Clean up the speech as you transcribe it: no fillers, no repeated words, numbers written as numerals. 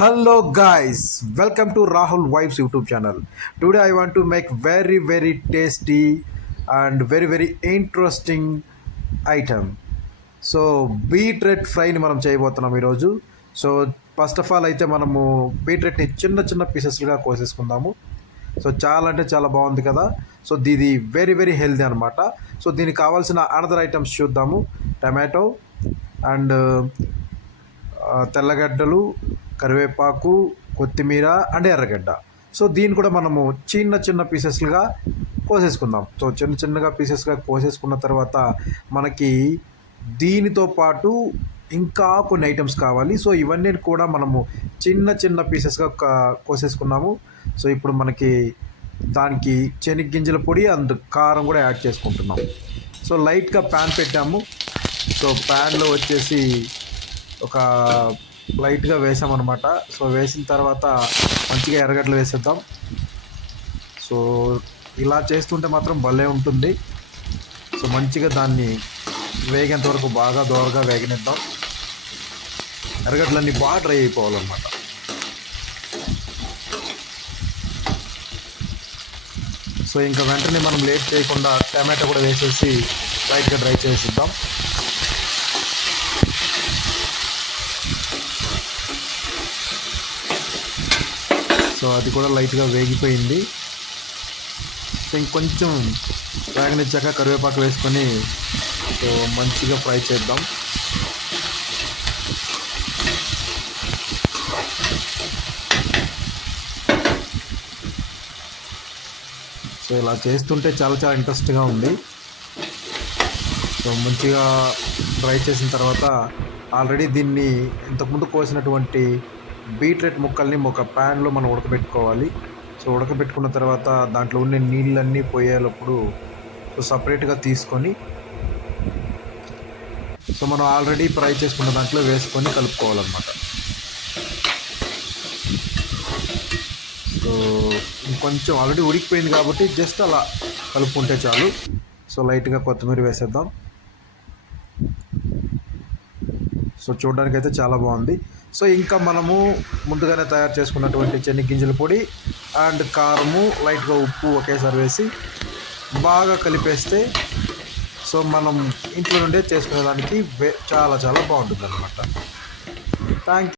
Hello guys, welcome to Rahul Vibes YouTube channel. Today I want to make very tasty and very interesting item. So beetroot ఫ్రైని మనం చేయబోతున్నాం ఈరోజు. So first of all అయితే మనము బీట్రెట్ని చిన్న పీసెస్లుగా కోసేసుకుందాము. So చాలా అంటే చాలా బాగుంది కదా. సో ఇది వెరీ హెల్దీ అనమాట. సో దీనికి కావాల్సిన అనదర్ ఐటమ్స్ చూద్దాము. టమాటో అండ్ తెల్లగడ్డలు, కరివేపాకు, కొత్తిమీర అండ్ ఎర్రగడ్డ. సో దీన్ని కూడా మనము చిన్న పీసెస్లుగా కోసేసుకుందాం. సో చిన్నగా పీసెస్గా కోసేసుకున్న తర్వాత మనకి దీనితో పాటు ఇంకా కొన్ని ఐటమ్స్ కావాలి. సో ఇవన్నీ కూడా మనము చిన్న పీసెస్గా కోసేసుకున్నాము. సో ఇప్పుడు మనకి దానికి శనగగింజల పొడి అండ్ కారం కూడా యాడ్ చేసుకుంటున్నాం. సో లైట్గా ప్యాన్ పెట్టాము. సో ప్యాన్లో వచ్చేసి ఒక లైట్గా వేసామన్నమాట. సో వేసిన తర్వాత మంచిగా ఎర్రగడ్డలు వేసేద్దాం. సో ఇలా చేస్తుంటే మాత్రం భలే ఉంటుంది. సో మంచిగా దాన్ని వేగేంత వరకు బాగా దోరగా వేగనిద్దాం. ఎర్రగడ్డలన్నీ బాగా డ్రై అయిపోవాలన్నమాట. సో ఇంకా వెంటనే మనం లేట్ చేయకుండా టమాటో కూడా వేసేసి లైట్గా డ్రై చేసిద్దాం. సో అది కూడా లైట్గా వేగిపోయింది. సో ఇంకొంచెం వేగనిచ్చాక కరివేపాకు వేసుకొని సో మంచిగా ఫ్రై చేద్దాం. సో ఇలా చేస్తుంటే చాలా ఇంట్రెస్ట్గా ఉంది. సో మంచిగా ఫ్రై చేసిన తర్వాత ఆల్రెడీ దీన్ని ఇంతకుముందు కోసినటువంటి బీట్రెట్ ముక్కల్ని ఒక ప్యాన్లో మనం ఉడకబెట్టుకోవాలి. సో ఉడకబెట్టుకున్న తర్వాత దాంట్లో ఉండే నీళ్ళన్నీ పోయేటప్పుడు సో సపరేట్గా తీసుకొని సో మనం ఆల్రెడీ ఫ్రై చేసుకున్న దాంట్లో వేసుకొని కలుపుకోవాలన్నమాట. సో ఇంకొంచెం ఆల్రెడీ ఉడికిపోయింది కాబట్టి జస్ట్ అలా కలుపుకుంటే చాలు. సో లైట్గా కొత్తిమీర వేసేద్దాం. సో చూడడానికి అయితే చాలా బాగుంది. సో ఇంకా మనము ముందుగానే తయారు చేసుకున్నటువంటి శనగగింజల పొడి అండ్ కారము, లైట్గా ఉప్పు ఒకేసారి వేసి బాగా కలిపేస్తే సో మనం ఇంట్లో నుండే చేసుకునేదానికి చాలా బాగుంటుంది అనమాట. థ్యాంక్